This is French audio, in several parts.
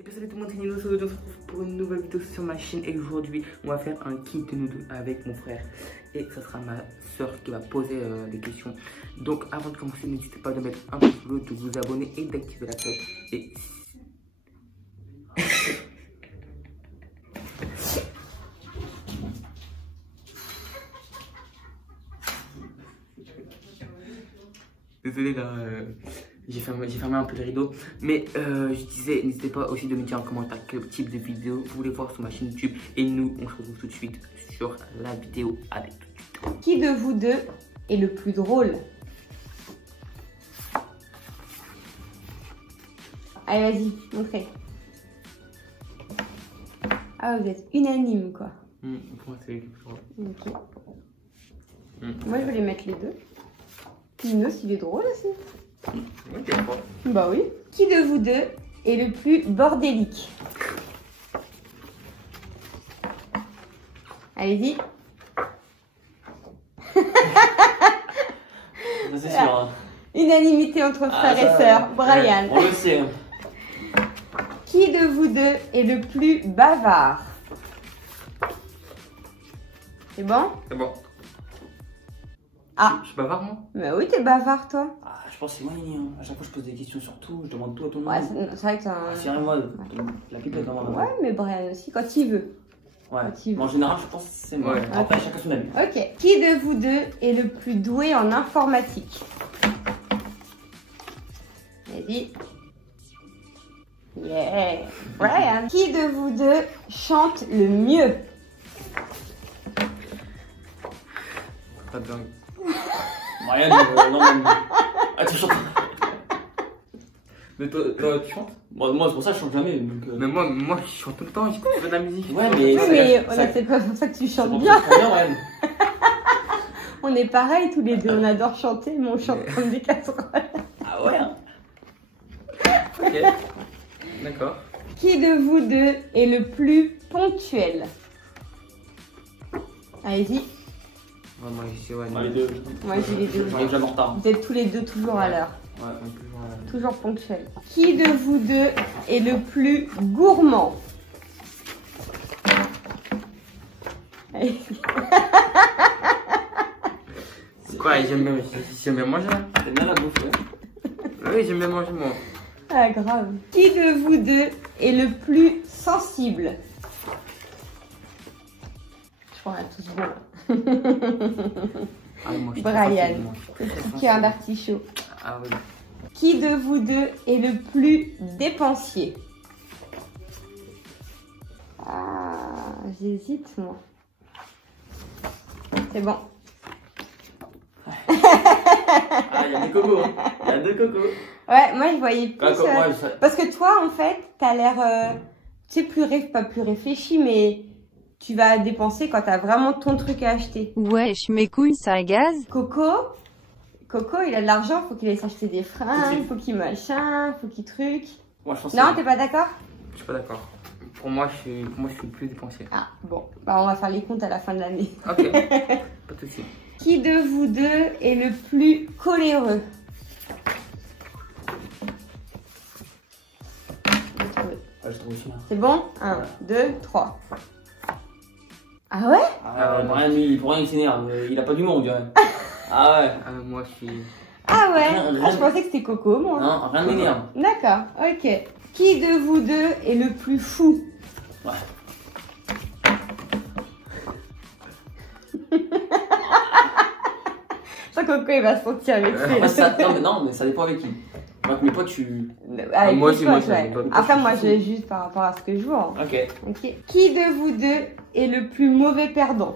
Et bien salut tout le monde, c'est Nino, on se retrouve pour une nouvelle vidéo sur ma chaîne. Et aujourd'hui, on va faire un kit de nous deux avec mon frère. Et ça sera ma soeur qui va poser des questions. Donc avant de commencer, n'hésitez pas de mettre un pouce bleu, de vous abonner et d'activer la cloche. Et... Désolé là, j'ai fermé un peu le rideau. Mais je disais, n'hésitez pas aussi de me dire en commentaire quel type de vidéo vous voulez voir sur ma chaîne YouTube. Et nous, on se retrouve tout de suite sur la vidéo avec tout de suite. Qui de vous deux est le plus drôle? Allez, vas-y, montrez. Ah, vous êtes unanime, quoi. Pour moi, c'est le plus drôle. Ok. Moi, je vais les mettre les deux. Nino, il est drôle aussi. Oui, je crois. Bah oui. Qui de vous deux est le plus bordélique? Allez-y. C'est sûr. Hein. Unanimité entre frère et sœur. Brian. On le sait. Qui de vous deux est le plus bavard? C'est bon? C'est bon. Ah. Je suis bavard, moi? Bah oui, t'es bavard, toi. Ah, je pense que c'est moi, Nini. Hein. À chaque fois, je pose des questions sur tout. Je demande tout à tout le monde. Ouais, c'est vrai que t'as un... C'est moi, la pipette quand même. Ouais, mais Brian aussi, quand il veut. Ouais. Quand il veut. Mais en général, je pense que c'est moi. Ouais. Après, chacun son avis. Ok. Qui de vous deux est le plus doué en informatique? Vas-y. Yeah. Brian. Qui de vous deux chante le mieux? Pas de dingue. Marianne, non, mais... Ah, tu chantes. Mais toi, tu chantes? Moi c'est pour ça que je chante jamais. Donc, Mais moi, je chante tout le temps, j'écoute de la musique. Ouais, mais... Oui, mais ça- c'est pas pour ça que tu c'est chantes pour bien. ça que je chante bien, ouais. On est pareil tous les deux, on adore chanter, mais on chante comme des casseroles. Ah ouais, hein. Ok. D'accord. Qui de vous deux est le plus ponctuel? Allez-y. Ouais, moi, je sais, ouais. Ouais, les deux. Moi, j'ai les deux. J'arrive jamais en retard. Vous êtes tous les deux toujours à l'heure. Ouais, on est toujours là. Toujours ponctuel. Qui de vous deux est le plus gourmand? Allez. Quoi, j'aime bien manger. C'est bien la bouffe, ouais. Oui, j'aime bien manger, moi. Ah, grave. Qui de vous deux est le plus sensible? Je crois qu'on a tous bon. Ah, moi, je suis Brian. très sensible, moi. Qui est un artichaut. Ah oui. Qui de vous deux est le plus dépensier? Ah, j'hésite, moi. C'est bon. Ah, il y a des cocos. Hein. Il y a deux cocos. Ouais, moi, je voyais plus... Ah, moi, je... Parce que toi, en fait, t'as l'air... tu sais, pas plus réfléchi, mais... Tu vas dépenser quand t'as vraiment ton truc à acheter. Wesh, mes couilles, ça gaz. Coco, il a de l'argent, faut qu'il aille s'acheter des fringues, faut qu'il machin, faut qu'il truc. Moi, je pense Non, que... t'es pas d'accord? Je suis pas d'accord. Pour moi, je suis le plus dépensier. Ah, bon. Bah, on va faire les comptes à la fin de l'année. Ok. Pas de soucis. Qui de vous deux est le plus coléreux? Ouais, je trouve aussi. Hein. C'est bon? 1, 2, 3. Ah ouais? Ah ouais, Brian, lui, pour rien, il s'énerve. Il a pas d'humour, on dirait. Ah ouais. Moi, je suis... Ah ouais? Rien- Ah, je pensais que c'était Coco, moi. Non, rien ne m'énerve. D'accord, ok. Qui de vous deux est le plus fou? Ouais. Je sens que Coco, il va se sentir avec Après, ça... non, mais ça dépend avec qui. Moi, avec mes potes, tu... Avec moi les aussi, potes, moi, ça ouais. dépend. Après, moi, j'ai juste par rapport à ce que je vois. Ok. Ok. Qui de vous deux est le plus mauvais perdant?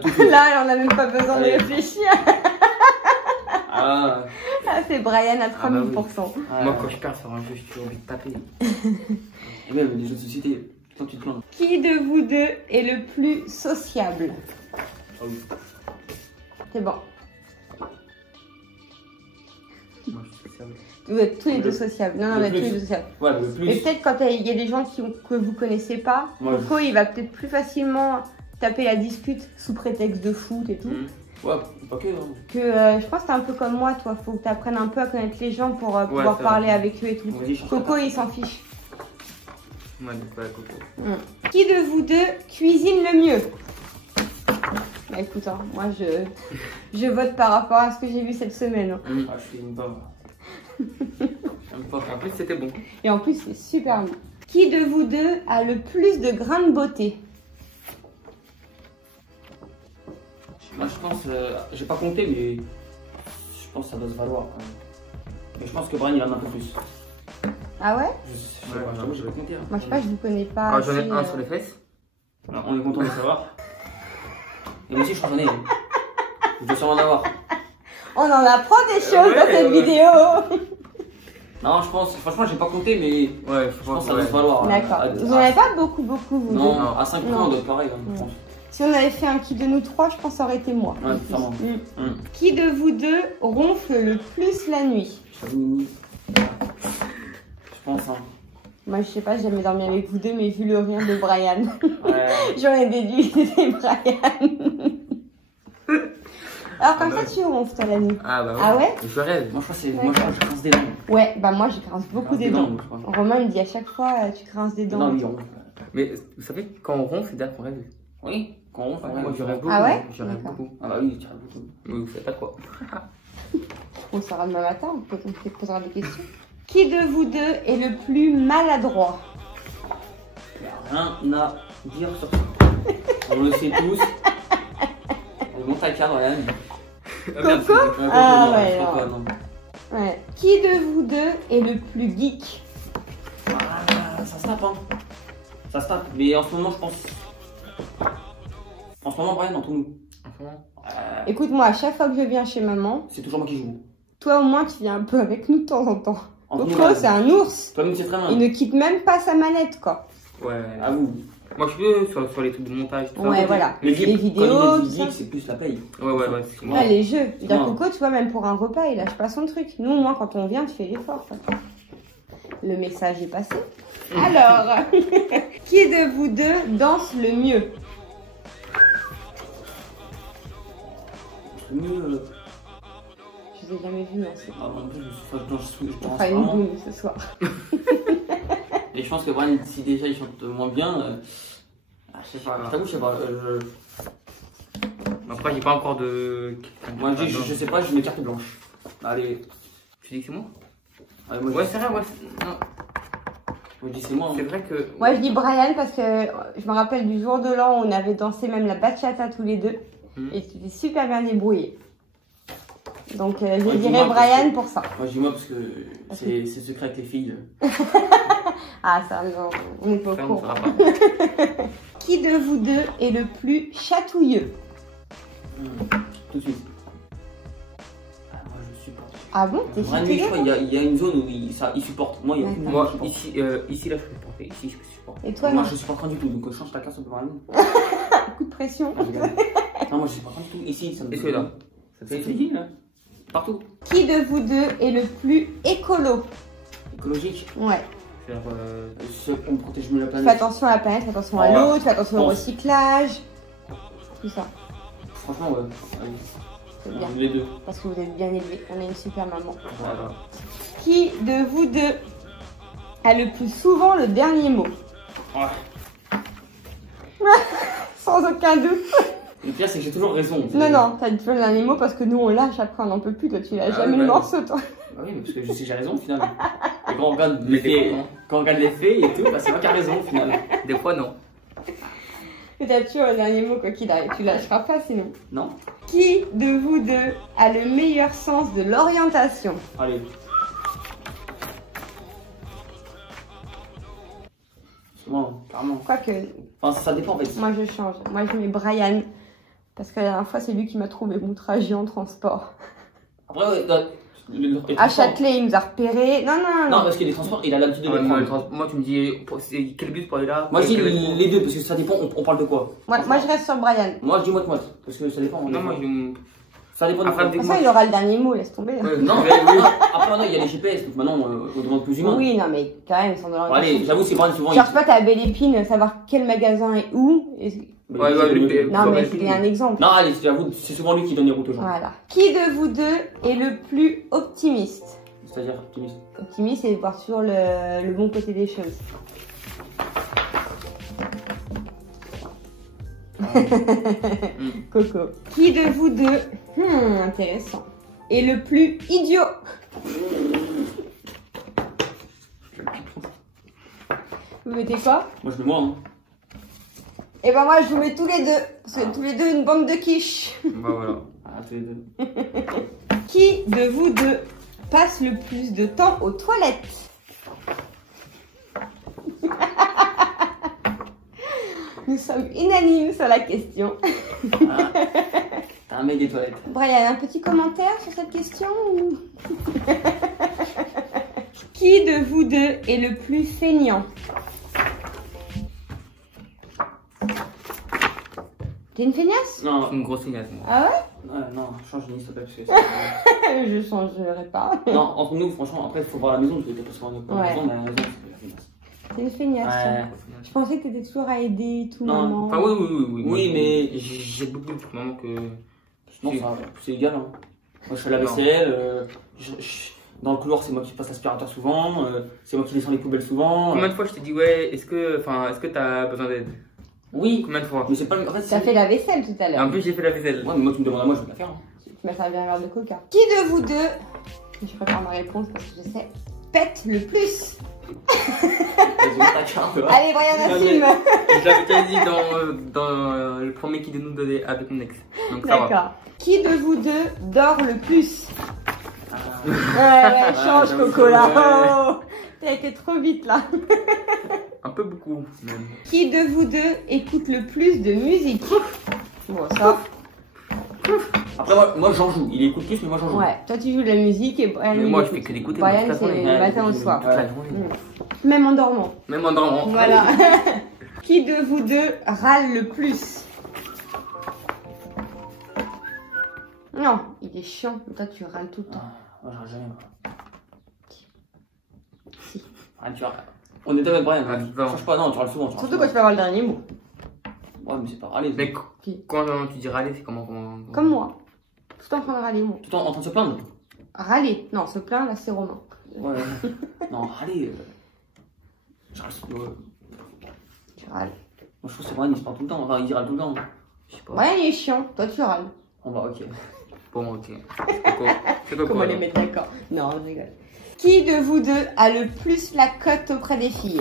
Tout de suite. Là, on n'a même pas besoin de Allez. réfléchir. Ah, Ah, c'est Brian à 3000%. Ah bah oui. ouais. Moi, quand je perds sur un jeu, j'ai envie de taper. Et même des jeux de société, quand tu te plains. Qui de vous deux est le plus sociable? Ah oui. C'est bon. Moi, je suis sérieux. Vous êtes tous les deux sociables. Non, non, Le vous êtes tous plus. les deux sociables. Ouais, le Et plus. peut-être quand il y a des gens que vous connaissez pas, Ouais. Coco, il va peut-être plus facilement taper la dispute sous prétexte de foot et tout. Ouais, pas que, hein. Que je pense que t'es un peu comme moi, toi. Faut que tu apprennes un peu à connaître les gens pour pouvoir ça parler va. avec eux et tout. Vas-y, change Coco, ta il s'en fiche. Ouais, donc pas écoute. Qui de vous deux cuisine le mieux? Bah écoute, hein, moi je vote par rapport à ce que j'ai vu cette semaine. Hein. Ah, je cuisine pas. Moi. En plus, c'était bon. Et en plus, c'est super bon. Qui de vous deux a le plus de grains de beauté? Moi, je pense, j'ai pas compté, mais je pense que ça doit se valoir. Quand même. Mais je pense que Brian il en a un peu plus. Ah ouais? Je sais pas, je t'avoue, j'ai pas compté. Hein. Moi je sais pas, je vous connais pas. Ah, j'en ai assez, un sur les fesses. Alors, on est content de savoir. Et moi aussi, je crois que j'en ai. Je dois sûrement en avoir. On en apprend des choses dans cette vidéo. Non, je pense, franchement, j'ai pas compté, mais Ouais, je pense que ça doit se valoir. D'accord. À- Vous en avez pas beaucoup, vous deux. Non, à 5 points, Non. on doit être pareil, hein, je pense. Si on avait fait un qui de nous trois, je pense que ça aurait été moi. Ouais, clairement. Qui de vous deux ronfle le plus la nuit? J'avoue, je pense, hein. Moi je sais pas, j'ai jamais dormi avec vous deux, mais vu le rire de Brian, Ouais. j'en ai déduit que c'était Brian. Alors comme ça tu ronfles toi la nuit? Ah bah ouais. Ah ouais? Je rêve. Moi, je crois que moi, je grince des dents. Ouais, bah moi je grince beaucoup des dents. moi, je crois. Romain me dit à chaque fois tu grinces des dents. Non, oui, on- Mais vous savez, quand on ronfle, c'est d'ailleurs qu'on rêve. Oui, quand on ronfle, Moi, je rêve beaucoup. Ah ouais? Je rêve D'accord. beaucoup. Ah bah oui, tu rêves beaucoup. Mais vous savez pas quoi. On saura demain matin, on te posera des questions. Qui de vous deux est le plus maladroit? Il n'y a rien à dire sur ça. On le sait tous. On monte à cadre, Ryan. Coco? Ah ouais, non. Ouais. Qui de vous deux est le plus geek? Ah, ça se tape, hein. Ça se tape. Mais en ce moment, je pense. En ce moment, Brian, entre nous. Écoute, moi, à chaque fois que je viens chez maman, C'est toujours moi qui joue. toi au moins tu viens un peu avec nous de temps en temps. Entre nous, Coco, Brian. c'est un ours. Toi-même, c'est très Il bien. ne quitte même pas sa manette, quoi. Ouais. À vous. Moi, je suis plus sur les trucs de montage. tout ça. Ouais, voilà. Les Les vidéos, quand il tout est ça. geek, c'est plus la paye. Ouais, ouais, ouais. c'est Ouais. moi. Là, les jeux. Je veux dire, Ouais. Coco, tu vois, même pour un repas, il lâche pas son truc. Nous, au moins, quand on vient, tu fais l'effort. quoi. Le message est passé. Alors, qui de vous deux danse le mieux? Mieux. Je les ai jamais vus danser. Ah, moi non plus, je On pense fera une vraiment. boum ce soir. Et je pense que Brian, si déjà il chante moins bien. Je sais pas. Je t'avoue, je sais pas. Après, j'ai pas encore de. Moi, je sais pas, je mets carte blanche. Allez. Tu dis que c'est moi? Allez, moi, Ouais, c'est vrai, ouais. Non, je dis c'est moi. c'est Hein. vrai que. Moi, je dis Brian parce que je me rappelle du jour de l'an où on avait dansé même la bachata tous les deux. Et tu t'es super bien débrouillé. Donc, je Ouais, dirais dis-moi, parce Brian que- pour ça. Moi, je dis moi parce que c'est secret avec les filles. Ah, ça, non, on n'est pas au Ça, on courant. saura pas. Qui de vous deux est le plus chatouilleux? Tout de suite. Ah, moi, je supporte. Ah bon? T'es Brian, lui, je chatouilleux? crois, il y a une zone où il supporte. Moi, il y a D'accord. plus Moi, je supporte. ici, là, je peux supporter. Ici, je peux supporter. Et toi, Moi, non? je supporte rien du tout. Donc, change ta carte, Brian. Coup de pression. Ah, je rigole. Non, moi, je supporte rien du tout. Ici, ça me Est-ce que là? Ça C'est fait fini, là. Partout. Qui de vous deux est le plus écolo? Écologique. Ouais. faire. On protège mieux la Fais planète. attention à la planète, fais attention à Ouais. l'eau, fais attention au Pense. recyclage. Tout ça. Franchement, ouais. C'est bien. Les deux. Parce que vous êtes bien élevés. On a une super maman. Voilà. Qui de vous deux a le plus souvent le dernier mot? Ouais. Sans aucun doute. Le pire, c'est que j'ai toujours raison. Non, non, t'as toujours le dernier mot parce que nous on lâche après, on n'en peut plus. Toi, tu lâches Ah jamais ouais, le ouais. morceau, toi. Bah oui, mais parce que je sais que j'ai raison au final. Et quand on regarde Mais les des faits, fois, non. quand on regarde les faits et tout, bah c'est moi qui a raison au final. Des fois, non. Mais t'as toujours le dernier mot, quoi qu'il arrive. Tu lâcheras pas sinon. Non? Qui de vous deux a le meilleur sens de l'orientation? Allez. C'est moi, carrément. Quoique, Enfin, ça dépend en fait. moi je change. Moi je mets Brian. Parce que la dernière fois, c'est lui qui m'a trouvé mon trajet en transport. Après, ouais, les À transports. Châtelet, il nous a repérés. Non, non, Non, non. parce que les transports, il a l'habitude de Ah, les moi, prendre. moi, tu me dis, c'est quel bus pour aller là? Moi, je dis Quel métro? les deux, parce que ça dépend, on parle de quoi. Moi, je reste sur Brian. De Moi, je dis moite-moite, parce que ça dépend. Non, moi, je. Ça dépend de Après, quoi. dès que toute moi. façon, il aura le dernier mot, laisse tomber. Ouais, Non, mais oui. Après, maintenant, il y a les GPS, donc maintenant, on demande plus humain. Oui, non, mais quand même, sans de Bon, l'orientation. allez, j'avoue, c'est Brian souvent. Cherche pas ta belle épine, savoir quel magasin est où. Mais Ouais, ouais, lui, Non, mais ouais, c'était un exemple. Non, allez, j'avoue, c'est souvent lui qui donne les routes aux gens. Voilà. Qui de vous deux est le plus optimiste? C'est-à-dire optimiste. Optimiste, c'est de voir toujours le bon côté des choses. Coco. Qui de vous deux, intéressant, est le plus idiot? Vous mettez quoi? Moi je mets moi. Hein. Et ben moi je vous mets tous les deux. Parce que tous les deux une bande de quiches. Bah voilà. Ah, tous les deux. Qui de vous deux passe le plus de temps aux toilettes? Nous sommes unanimes sur la question. Ah. T'as un mec des toilettes. Brian, un petit commentaire sur cette question ou... Qui de vous deux est le plus feignant? T'es une feignasse? Non, Une grosse feignasse, moi. Ah non, change de s'il te plaît. Parce que ouais? Je changerai pas. non, entre nous, franchement, après il faut voir la maison. Parce qu'on est pas à la maison, mais à la maison, c'est la feignasse. T'es une feignasse. Ouais. Je pensais que t'étais toujours à aider tout Non. maman. Enfin, oui. Oui, mais j'ai beaucoup de maman que. non, c'est égal. Hein. Moi je fais la vaisselle. Dans le couloir, c'est moi qui passe l'aspirateur souvent. C'est moi qui descends les poubelles souvent. Combien de fois je t'ai dit, ouais, est-ce que t'as besoin d'aide? Oui. Combien de fois? Mais c'est pas. En fait, T'as fait la vaisselle tout à l'heure. En plus, j'ai fait la vaisselle. Ouais, mais moi tu me demandes à moi, je vais la faire. Hein. Tu m'as servi un verre de coca. Qui de vous deux, je prépare ma réponse parce que je sais, pète le plus? Vas-y, ta carte, là. Allez Brian, assume. Je l'avais déjà dit dans le premier qui de nous donnait avec mon ex. Donc ça va. D'accord. Qui de vous deux dort le plus? Ah. Ouais, change j'avoue, Coco là. ouais. Oh, t'as été trop vite là. Un peu beaucoup, même. Qui de vous deux écoute le plus de musique? Bon, ça. Après, moi j'en joue. Il écoute plus, mais moi j'en joue. Ouais, toi tu joues de la musique et Brian. Mais il moi, je écoute. fais que d'écouter. Brian, toute la c'est journée. le matin au soir. Toute la journée. Même en dormant. Même en dormant. Voilà. Qui de vous deux râle le plus? Non, il est chiant. Toi, tu râles tout le temps. Moi j'en jamais. Moi. Si. Ah, tu râles. On est avec Brian. Ah, non. Change pas, non, tu râles souvent. Surtout quand tu vas avoir le dernier mot. Ouais, mais c'est pas râler. Mais Qui? quand tu dis râler, c'est comment Comme moi. Tout en train de râler, moi. Tout en train de se plaindre. Râler. Non, se plaindre, là, c'est Romain. Ouais. Non, râler. Je râle. Tu râles. Moi je trouve que c'est Brian, il se parle tout le temps. Enfin, il râle tout le temps. Je sais pas. Brian, il est chiant. Toi, tu râles. On va, ok. Bon, ok. C'est quoi Comment pour les elle? mettre d'accord? Non, je rigole. Qui de vous deux a le plus la cote auprès des filles?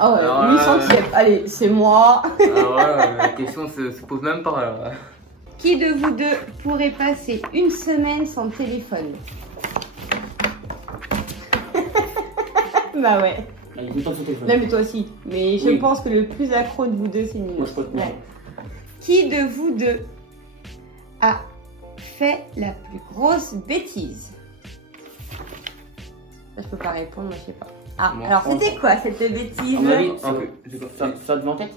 Oh ouais, Alors, 800e. Allez, c'est moi. Ah ouais, la question se pose même pas là. Qui de vous deux pourrait passer une semaine sans téléphone? Bah ouais. Ah, il est tout le temps sur le téléphone. Non mais toi aussi. Mais je Oui. pense que le plus accro de vous deux, c'est Nino. Moi je peux te Ouais. Qui de vous deux a fait la plus grosse bêtise? Ça, je peux pas répondre, moi je sais pas. Ah, Moi, alors je pense- c'était quoi cette bêtise? À mon avis, Un peu. ça te vient en tête?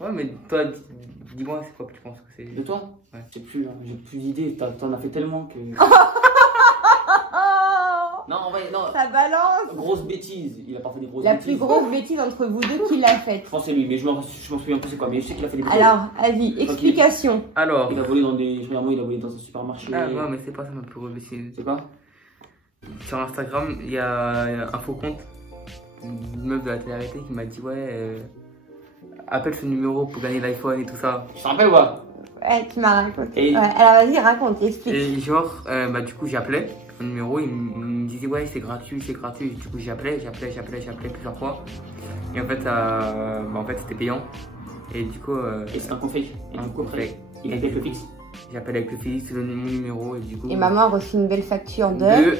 Ouais, mais toi, dis-moi, c'est quoi que tu penses que c'est? De toi? Ouais. J'ai plus d'idées. T'en as fait tellement que. Oh, Non, en vrai, non. ça balance. Grosse bêtise. Il a pas fait des grosses La bêtises. plus grosse bêtise entre vous deux, qui l'a faite? Je pense que c'est lui, mais je m'en souviens plus c'est quoi. Mais je sais qu'il a fait des bêtises. Alors, vas-y, explication. Alors. Il a volé dans des. Premièrement, il a volé dans un supermarché. Ah ouais, mais c'est pas ça ma plus grosse bêtise. C'est quoi? Sur Instagram, il y a un faux compte, une meuf de la télé-réalité qui m'a dit ouais, appelle ce numéro pour gagner l'iPhone et tout ça. Tu te rappelles ou pas? Ouais, tu m'as raconté. Et- Ouais, alors vas-y, raconte, explique. Et genre, bah du coup j'appelais un numéro, il me disait ouais c'est gratuit, c'est gratuit. Et du coup j'appelais plusieurs fois. Et en fait, c'était payant. Et du coup, Et c'est un compte fake. Et du coup, après, il a fait le fixe. j'appelle avec le fixe, mon numéro et du coup. Et maman a reçu une belle facture de...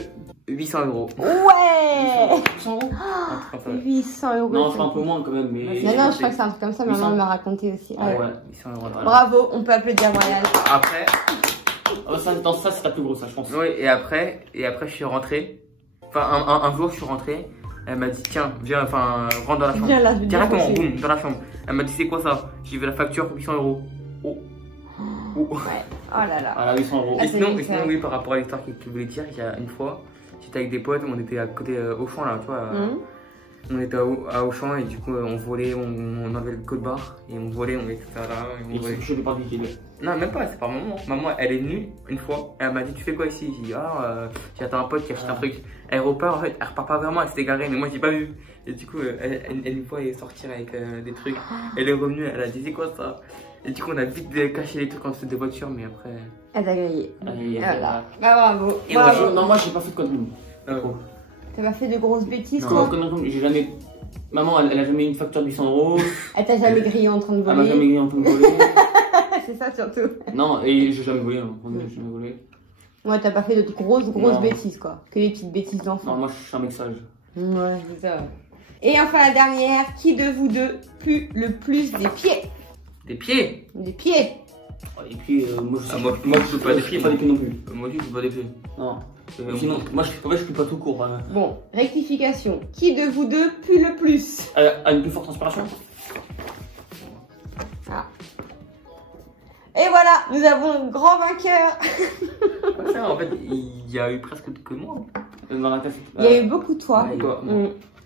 800 euros. Ouais 800 euros? 800 euros. Non, je fais un peu moins quand même, mais. Non, non, je crois que c'est un truc comme ça, 800. maman m'a raconté aussi. Ah Ouais. ouais. 800 euros. Voilà. Bravo, on peut applaudir Brian. Après, Ah, ça, c'est ta plus grosse, ça, je pense. oui, et après, je suis rentré. Enfin, un jour, je suis rentré. Elle m'a dit, tiens, viens, rentre dans la chambre. Viens là, je vais te Directement, défoncer. boum, dans la chambre. Elle m'a dit, c'est quoi ça? J'ai vu la facture pour 800 euros. Oh. Oh. Ouais. Oh là là. Voilà, 800 euros. Ah, Et c'est sinon, nickel. oui, par rapport à l'histoire qu'il voulait dire, il y a une fois, j'étais avec des potes, on était à côté Auchan là, tu vois. On était à Auchan et du coup, on volait, on enlevait le code barre et on volait, on mettait ça là. Et Et on volait. je ne pas du tout. Non, même pas, c'est pas maman. Maman, elle est venue une fois, elle m'a dit, tu fais quoi ici? J'ai dit, j'attends un pote qui achète un truc. Elle repart, en fait, elle repart pas vers moi, elle s'est garée, mais moi j'ai pas vu. Et du coup, elle nous voit sortir avec des trucs. Elle est revenue, elle a dit c'est quoi ça? Et du coup, on a vite caché les trucs en dessous des voitures, mais après. Elle t'a grillé. Voilà. Bah bravo. Et Bravo. non, moi j'ai pas fait de conneries. T'as pas fait de grosses bêtises, Non, toi? j'ai jamais. Maman, elle a jamais eu une facture de 800 €. Elle t'a jamais grillé en train de Elle m'a jamais voler? grillé en train de voler. C'est ça surtout. Non, et j'ai jamais volé. Hein. J'ai jamais volé. Ouais, t'as pas fait de grosses Non. bêtises, quoi. Que les petites bêtises Non, d'enfant. moi je suis un mec sage. Ouais, c'est ça. Et enfin, la dernière, qui de vous deux pue le plus des pieds? Des pieds? Des pieds. Et puis, moi je sais. Moi, je peux pas des pieds. Pas des pieds non plus. Moi, je peux pas des pieds. Non. Sinon, moi en fait, je pue pas tout court. Hein. Bon, rectification. Qui de vous deux pue le plus? A une plus forte inspiration. Ah. Et voilà, nous avons le grand vainqueur. En fait, il y a eu presque que moi. Dans la tête. Il y a eu beaucoup de toi. Ouais, toi.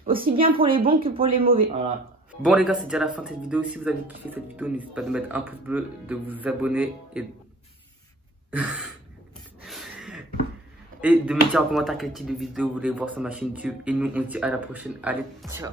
Aussi bien pour les bons que pour les mauvais. Voilà. Bon les gars, c'est déjà la fin de cette vidéo. Si vous avez kiffé cette vidéo, n'hésitez pas de mettre un pouce bleu, de vous abonner et et de me dire en commentaire quel type de vidéo vous voulez voir sur ma chaîne YouTube. Et nous, on se dit à la prochaine. Allez, ciao.